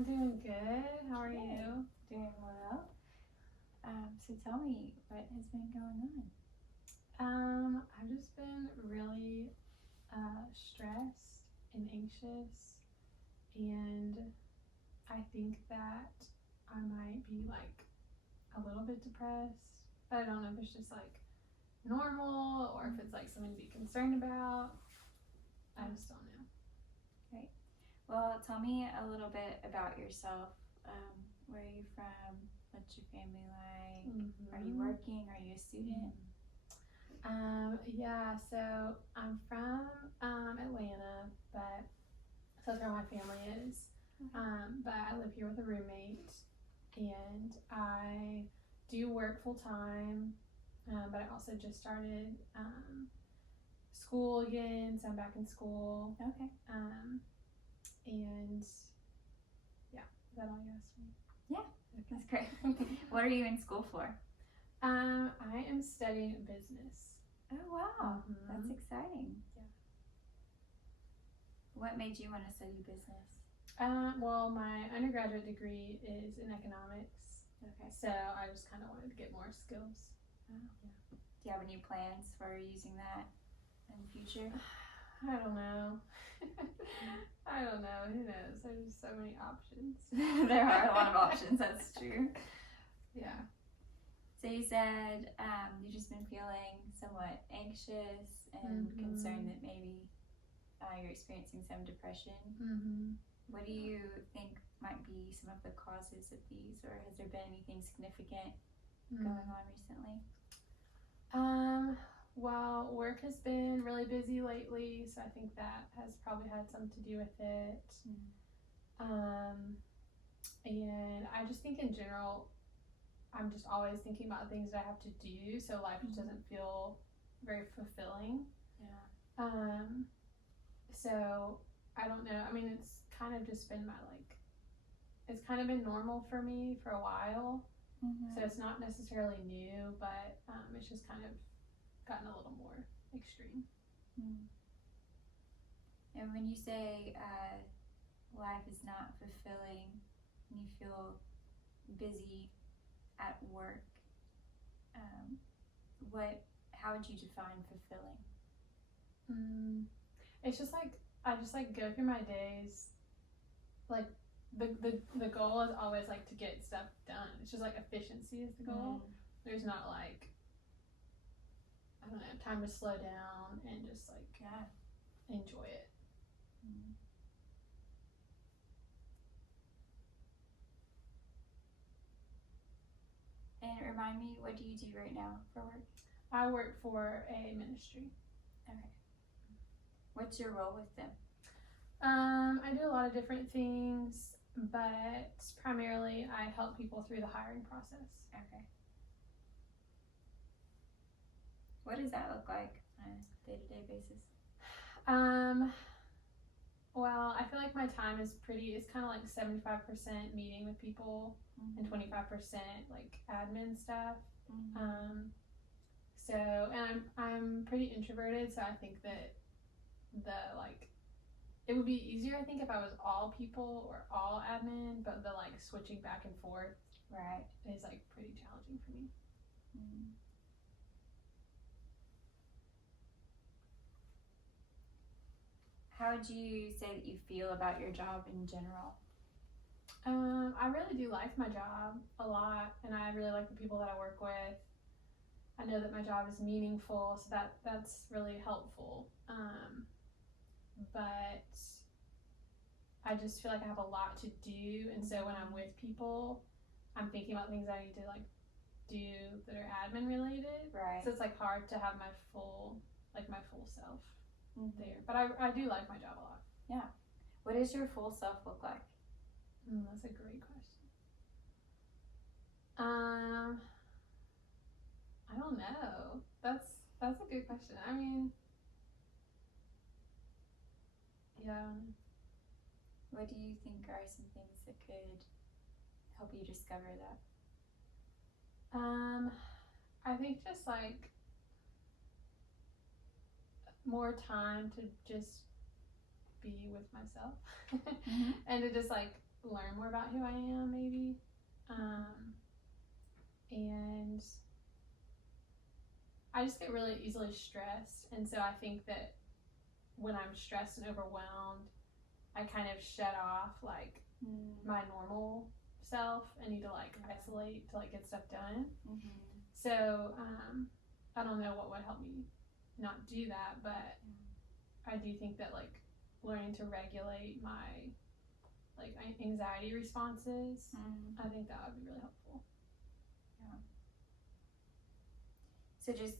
I'm doing good. How are you? Doing well. So tell me, what has been going on? I've just been really stressed and anxious, and I think that I might be like a little bit depressed, but I don't know if it's just like normal or if it's like something to be concerned about. I just don't know. Right. Well, tell me a little bit about yourself. Where are you from? What's your family like? Are you working? Are you a student? Yeah, so I'm from Atlanta, but so that's where my family is. But I live here with a roommate, and I do work full time, but I also just started school again, so I'm back in school. Okay. And yeah, is that all you asked me? Yeah, that's great. What are you in school for? I am studying business. Oh, wow. That's exciting. Yeah. What made you want to study business? Well, my undergraduate degree is in economics. Okay. So I just kind of wanted to get more skills. Oh. Yeah. Do you have any plans for using that in the future? I don't know. I don't know. Who knows? There's so many options. There are a lot of options. That's true. Yeah. So you said you've just been feeling somewhat anxious and concerned that maybe you're experiencing some depression. What do you think might be some of the causes of these, or has there been anything significant going on recently? Well, work has been really busy lately, so I think that has probably had something to do with it. And I just think in general, I'm just always thinking about things that I have to do, so life just doesn't feel very fulfilling. Yeah. So I don't know. I mean, it's kind of just been it's kind of been normal for me for a while. So it's not necessarily new, but it's just kind of gotten a little more extreme. And when you say life is not fulfilling and you feel busy at work, how would you define fulfilling? It's just like I just like go through my days, like the goal is always like to get stuff done. It's just like efficiency is the goal. There's not like, I don't know, time to slow down and just like enjoy it. And remind me, what do you do right now for work? I work for a ministry. Okay. What's your role with them? I do a lot of different things, but primarily I help people through the hiring process. Okay. What does that look like on a day-to-day basis? Well, I feel like my time is it's kind of like 75% meeting with people and 25% like admin stuff. So, and I'm pretty introverted, so I think that it would be easier, I think, if I was all people or all admin, but the like switching back and forth is like pretty challenging for me. How would you say that you feel about your job in general? I really do like my job a lot, and I really like the people that I work with. I know that my job is meaningful, so that's really helpful. But I just feel like I have a lot to do, and so when I'm with people, I'm thinking about things I need to like do that are admin related. Right. So it's like hard to have my full self there. But I do like my job a lot. Yeah. What does your full self look like? That's a great question. I don't know. That's a good question. I mean, yeah. What do you think are some things that could help you discover that? I think just like more time to just be with myself and to just like learn more about who I am, maybe. And I just get really easily stressed, and so I think that when I'm stressed and overwhelmed, I kind of shut off like my normal self and need to like isolate to like get stuff done. So I don't know what would help me not do that, but I do think that like learning to regulate my like anxiety responses, I think that would be really helpful. So just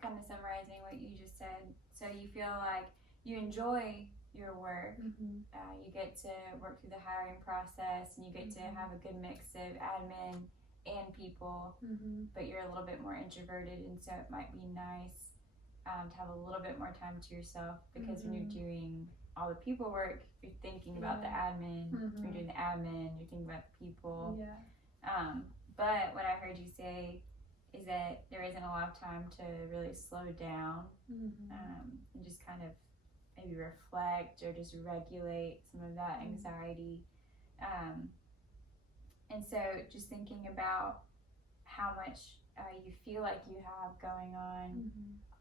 kind of summarizing what you just said, so you feel like you enjoy your work, you get to work through the hiring process, and you get to have a good mix of admin and people, but you're a little bit more introverted, and so it might be nice to have a little bit more time to yourself, because when you're doing all the people work, you're thinking about the admin, you're doing the admin, you're thinking about the people. But what I heard you say is that there isn't a lot of time to really slow down and just kind of maybe reflect or just regulate some of that anxiety. And so just thinking about how much you feel like you have going on,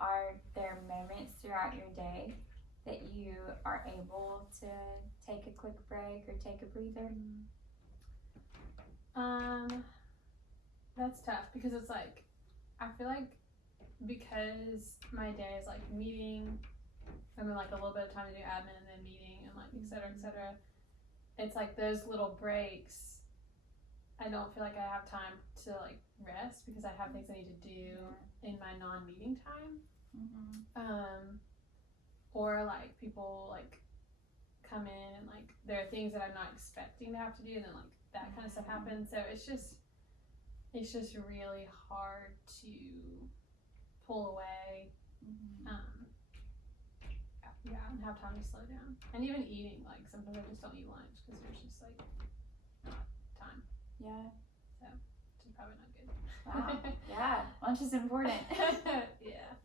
are there moments throughout your day that you are able to take a quick break or take a breather? That's tough, because it's like, I feel like because my day is like meeting, and then like a little bit of time to do admin, and then meeting, and like et cetera, it's like those little breaks, I don't feel like I have time to like rest, because I have things I need to do in my non-meeting time. Or like people like come in and like there are things that I'm not expecting to have to do, and then like that kind of stuff happens. So it's just really hard to pull away, and have time to slow down. And even eating, like sometimes I just don't eat lunch because there's just like not time. So which is probably not good. Wow. Lunch is important. Yeah.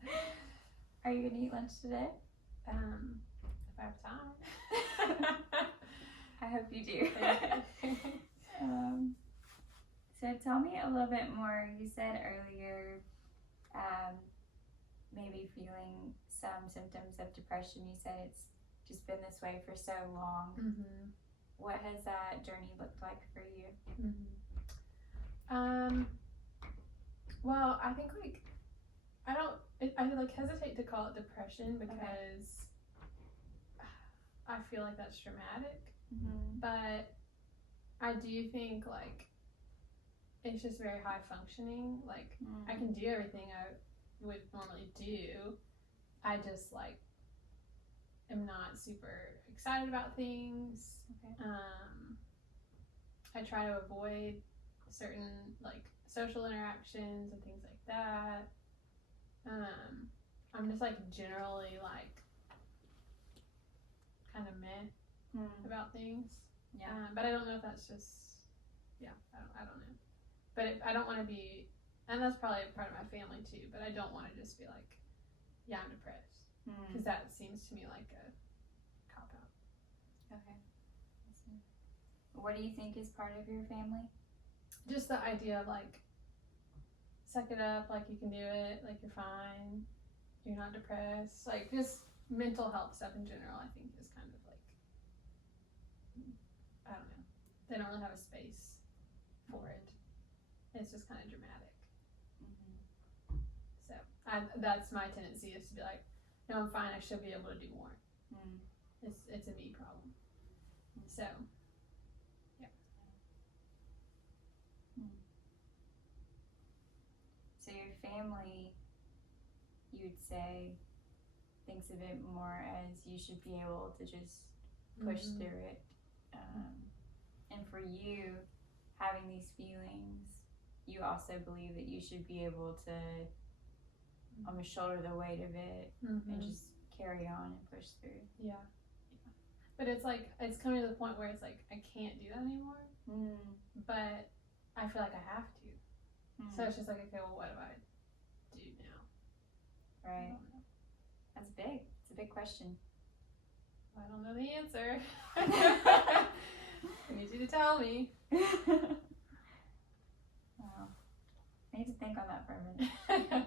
Are you gonna eat lunch today? If I have time. I hope you do. So tell me a little bit more. You said earlier, maybe feeling some symptoms of depression. You said it's just been this way for so long. What has that journey looked like for you? Well, I think like I like hesitate to call it depression, because I feel like that's dramatic. But I do think like it's just very high functioning. Like I can do everything I would normally do. I just like am not super excited about things. I try to avoid certain like social interactions and things like that. I'm just like generally like kind of meh about things. But I don't know if that's just I don't know. But I don't want to be, and that's probably a part of my family too, but I don't want to just be like, yeah, I'm depressed, because that seems to me like a cop out. Okay. What do you think is part of your family? Just the idea of like, suck it up, like you can do it, like you're fine, you're not depressed, like just mental health stuff in general. I think is kind of like, I don't know, they don't really have a space for it. It's just kind of dramatic. So that's my tendency, is to be like, no, I'm fine, I should be able to do more. It's a me problem. So So your family, you would say, thinks of it more as you should be able to just push through it. And for you, having these feelings, you also believe that you should be able to almost shoulder the weight of it and just carry on and push through. But it's like, it's coming to the point where it's like, I can't do that anymore, but I feel like I have to. So it's just like, okay, well, what do I do now? Right. That's big. It's a big question. I don't know the answer. I need you to tell me. Wow. I need to think on that for a minute. Okay.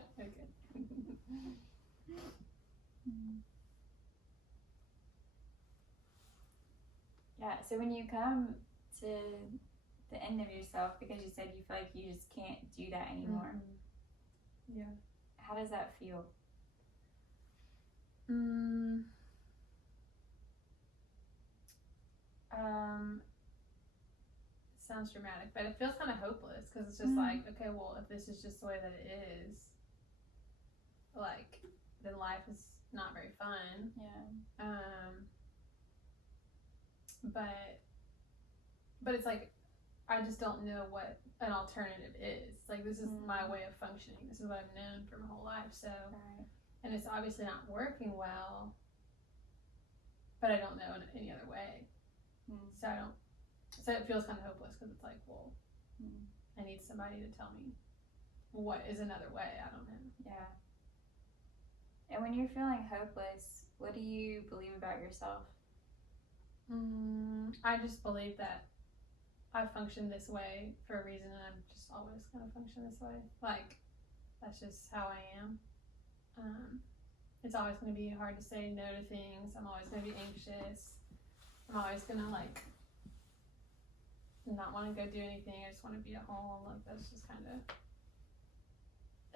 Yeah, so when you come to the end of yourself, because you said you feel like you just can't do that anymore. Mm-hmm. Yeah. How does that feel? Sounds dramatic, but it feels kind of hopeless because it's just like, okay, well, if this is just the way that it is, like, then life is not very fun. Yeah. But it's like, I just don't know what an alternative is. Like, this is my way of functioning. This is what I've known for my whole life. So, and it's obviously not working well, but I don't know any other way. So it feels kind of hopeless because it's like, well, I need somebody to tell me what is another way. I don't know. Yeah. And when you're feeling hopeless, what do you believe about yourself? I just believe that I function this way for a reason, and I'm just always going to function this way. Like, that's just how I am. It's always going to be hard to say no to things. I'm always going to be anxious. I'm always going to, like, not want to go do anything. I just want to be at home. Like, that's just kind of,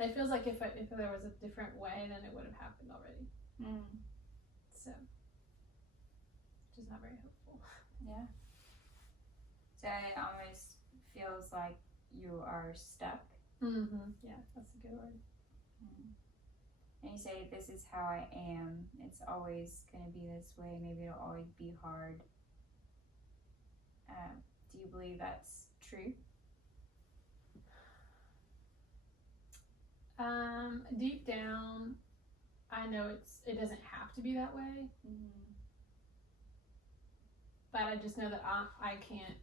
it feels like if there was a different way, then it would have happened already. So, which is not very hopeful. Yeah. So it almost feels like you are stuck. Yeah, that's a good word. And you say, this is how I am. It's always going to be this way. Maybe it'll always be hard. Do you believe that's true? Deep down, I know it doesn't have to be that way. But I just know that I can't,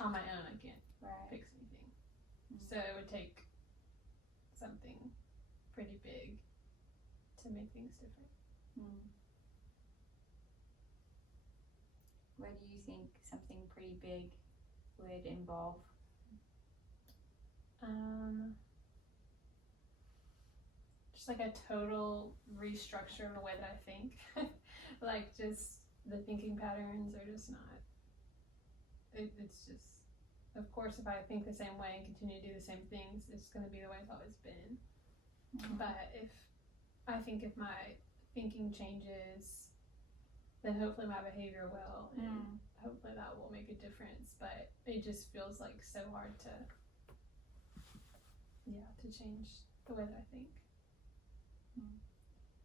on my own, I can't fix anything. So it would take something pretty big to make things different. What do you think something pretty big would involve? Just like a total restructure in the way that I think. Like, just the thinking patterns are just not, it's just, of course, if I think the same way and continue to do the same things, it's going to be the way it's always been. But if my thinking changes, then hopefully my behavior will, and hopefully that will make a difference. But it just feels like so hard to change the way that I think.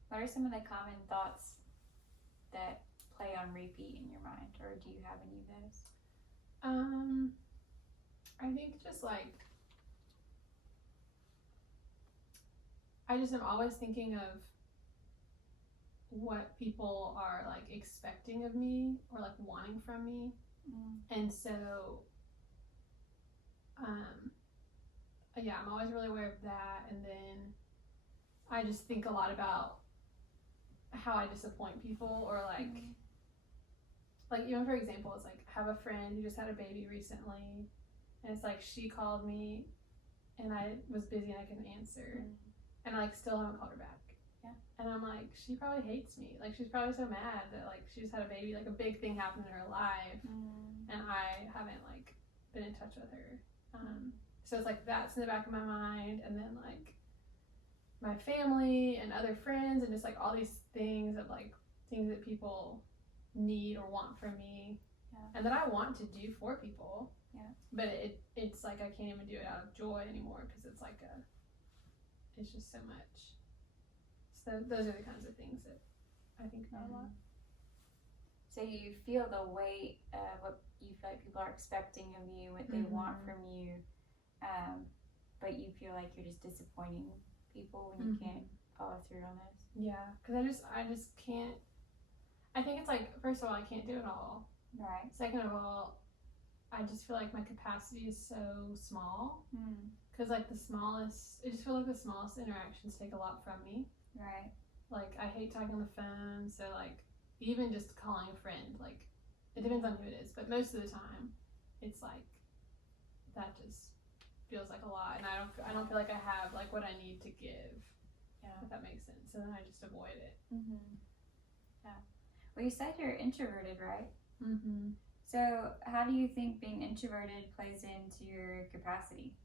What are some of the common thoughts that play on repeat in your mind, or do you have any of those? I think just like, I'm always thinking of what people are like expecting of me or like wanting from me. And so I'm always really aware of that. And then I just think a lot about how I disappoint people, or like even for example, it's like, I have a friend who just had a baby recently, and it's like, she called me and I was busy and I couldn't answer, and I like still haven't called her back. And I'm like, she probably hates me. Like, she's probably so mad that like she just had a baby, like a big thing happened in her life, and I haven't like been in touch with her. So it's like, that's in the back of my mind, and then like my family and other friends, and just like all these things of like things that people need or want from me, and that I want to do for people. But it's like, I can't even do it out of joy anymore, because it's like it's just so much. So those are the kinds of things that I think about a lot. So you feel the weight of what you feel like people are expecting of you, what they want from you, but you feel like you're just disappointing people when you can't follow through on those. Yeah, because I just can't. I think it's like, first of all, I can't do it all. Right. Second of all, I just feel like my capacity is so small. Because like I just feel like the smallest interactions take a lot from me. Right. Like, I hate talking on the phone, so like even just calling a friend, like, it depends on who it is, but most of the time it's like that just feels like a lot, and I don't feel like I have like what I need to give. Yeah, if that makes sense. So then I just avoid it. Yeah. Well, you said you're introverted, right? Mm-hmm. So how do you think being introverted plays into your capacity?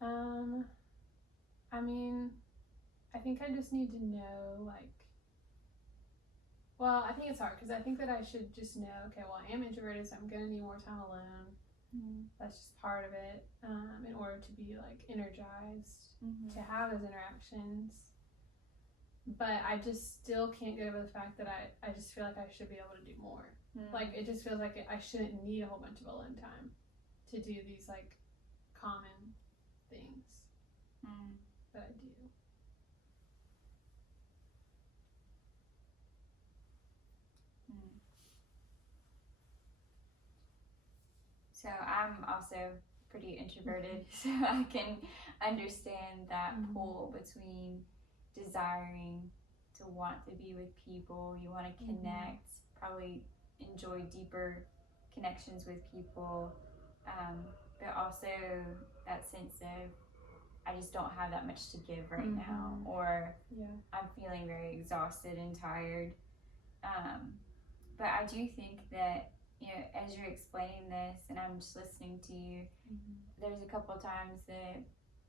I mean, I think I just need to know, like, well, I think it's hard because I think that I should just know, okay, well, I am introverted, so I'm gonna need more time alone. That's just part of it, in order to be like energized to have those interactions. But I just still can't get over the fact that I just feel like I should be able to do more. Like, it just feels like I shouldn't need a whole bunch of alone time to do these like common things that I do. So I'm also pretty introverted, so I can understand that pull between desiring to want to be with people, you want to connect, probably enjoy deeper connections with people, but also that sense of I just don't have that much to give right now, or I'm feeling very exhausted and tired. But I do think that, you know, as you're explaining this and I'm just listening to you, there's a couple of times that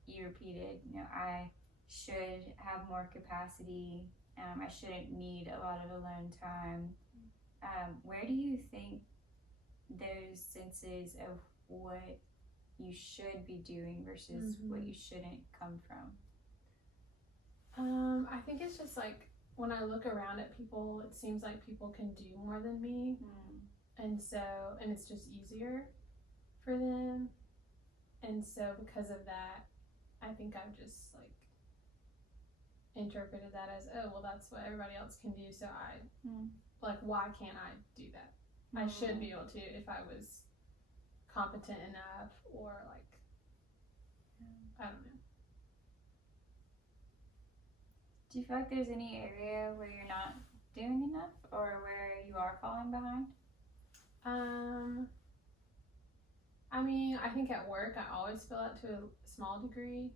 you repeated, you know, I should have more capacity. I shouldn't need a lot of alone time. Where do you think those senses of what you should be doing versus what you shouldn't come from? I think it's just like when I look around at people, it seems like people can do more than me. And it's just easier for them. And so because of that, I think I've just like interpreted that as, oh, well, that's what everybody else can do. So like, why can't I do that? I should be able to if I was competent enough, or like, I don't know. Do you feel like there's any area where you're not doing enough or where you are falling behind? I mean, I think at work I always feel that to a small degree,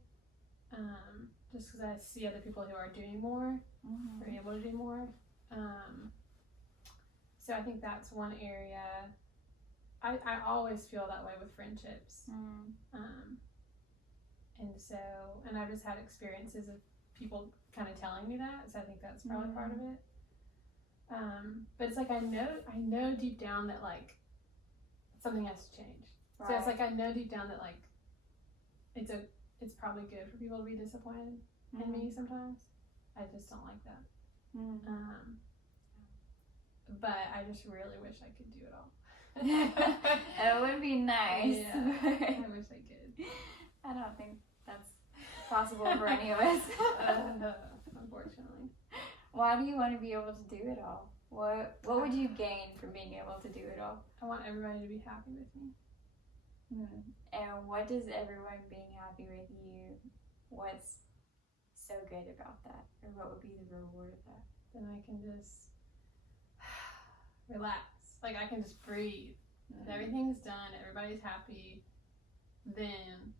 just because I see other people who are doing more, or able to do more. So I think that's one area. I always feel that way with friendships. And I've just had experiences of people kind of telling me that, so I think that's probably part of it. But it's like I know deep down that like something has to change. Right. So it's like I know deep down that like it's probably good for people to be disappointed in me sometimes. I just don't like that. But I just really wish I could do it all. It would be nice. Yeah, I wish I could. I don't think that's possible for any of us. Unfortunately. Why do you want to be able to do it all? What would you gain from being able to do it all? I want everybody to be happy with me. And what does everyone being happy with you, what's so good about that? Or what would be the reward of that? Then I can just relax. Like, I can just breathe. If everything's done, everybody's happy, then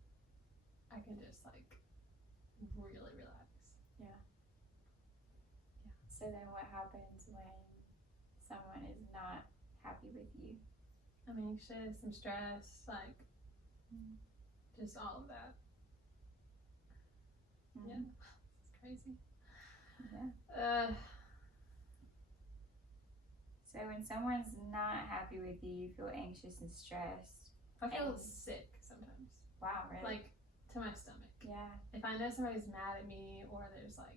I can just like really relax. Yeah. So then what happens when someone is not happy with you? I'm anxious, I'm stressed, like just all of that. Yeah, it's crazy. Yeah. So when someone's not happy with you, you feel anxious and stressed. I feel sick sometimes. Wow, really? Like to my stomach. Yeah. If I know somebody's mad at me, or there's like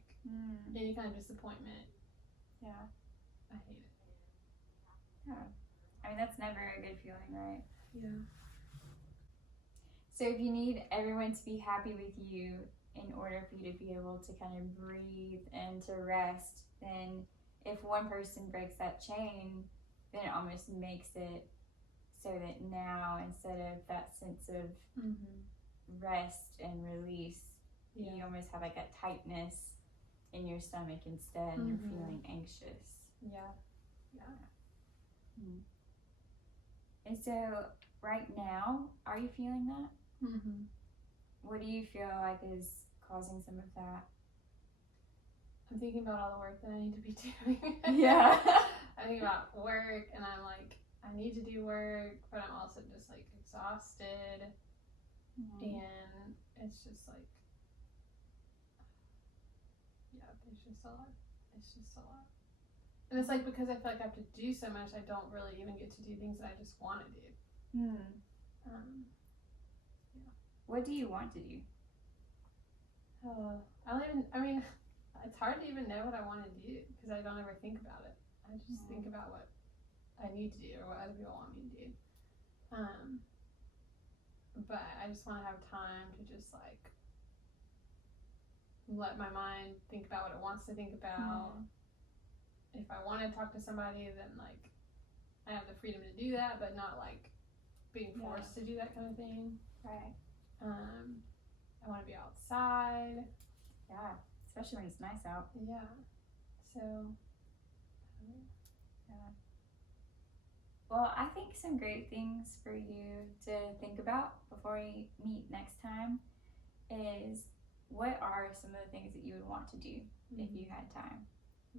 any kind of disappointment, yeah, I hate it. Yeah. I mean, that's never a good feeling, right? Yeah. So if you need everyone to be happy with you in order for you to be able to kind of breathe and to rest, then if one person breaks that chain, then it almost makes it so that now, instead of that sense of rest and release, you almost have like a tightness in your stomach instead, and you're feeling anxious. Yeah. And so, right now, are you feeling that? Mm-hmm. What do you feel like is causing some of that? I'm thinking about all the work that I need to be doing. Yeah. I think about work, and I'm like, I need to do work, but I'm also just like exhausted, and it's just like, yeah, there's just a lot. It's just a lot. And it's like, because I feel like I have to do so much, I don't really even get to do things that I just want to do. Yeah. What do you want to do? I mean, it's hard to even know what I want to do because I don't ever think about it. I just think about what I need to do or what other people want me to do. But I just want to have time to just like let my mind think about what it wants to think about. If I want to talk to somebody, then like I have the freedom to do that, but not like being forced to do that kind of thing. Right. I want to be outside. Yeah, especially when it's nice out. Yeah. So. Yeah. Well, I think some great things for you to think about before we meet next time is what are some of the things that you would want to do if you had time?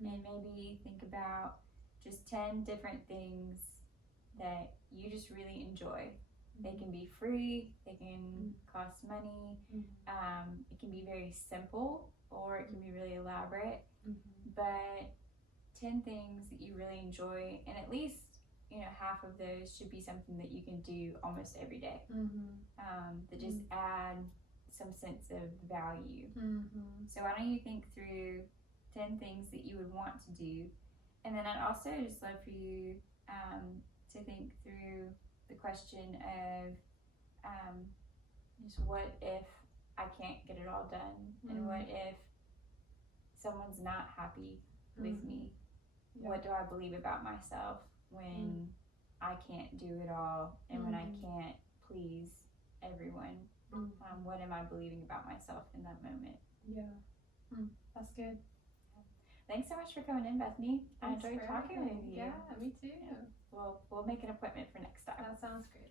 And maybe think about just 10 different things that you just really enjoy. They can be free, they can cost money, it can be very simple or it can be really elaborate, but 10 things that you really enjoy, and at least half of those should be something that you can do almost every day, that just add some sense of value. So why don't you think through 10 things that you would want to do, and then I'd also just love for you to think through the question of just what if I can't get it all done, and what if someone's not happy with me? What do I believe about myself when I can't do it all, and when I can't please everyone? What am I believing about myself in that moment? Yeah, that's good. Thanks so much for coming in, Bethany. I enjoyed talking with you. Yeah, me too. We'll make an appointment for next time. That sounds great.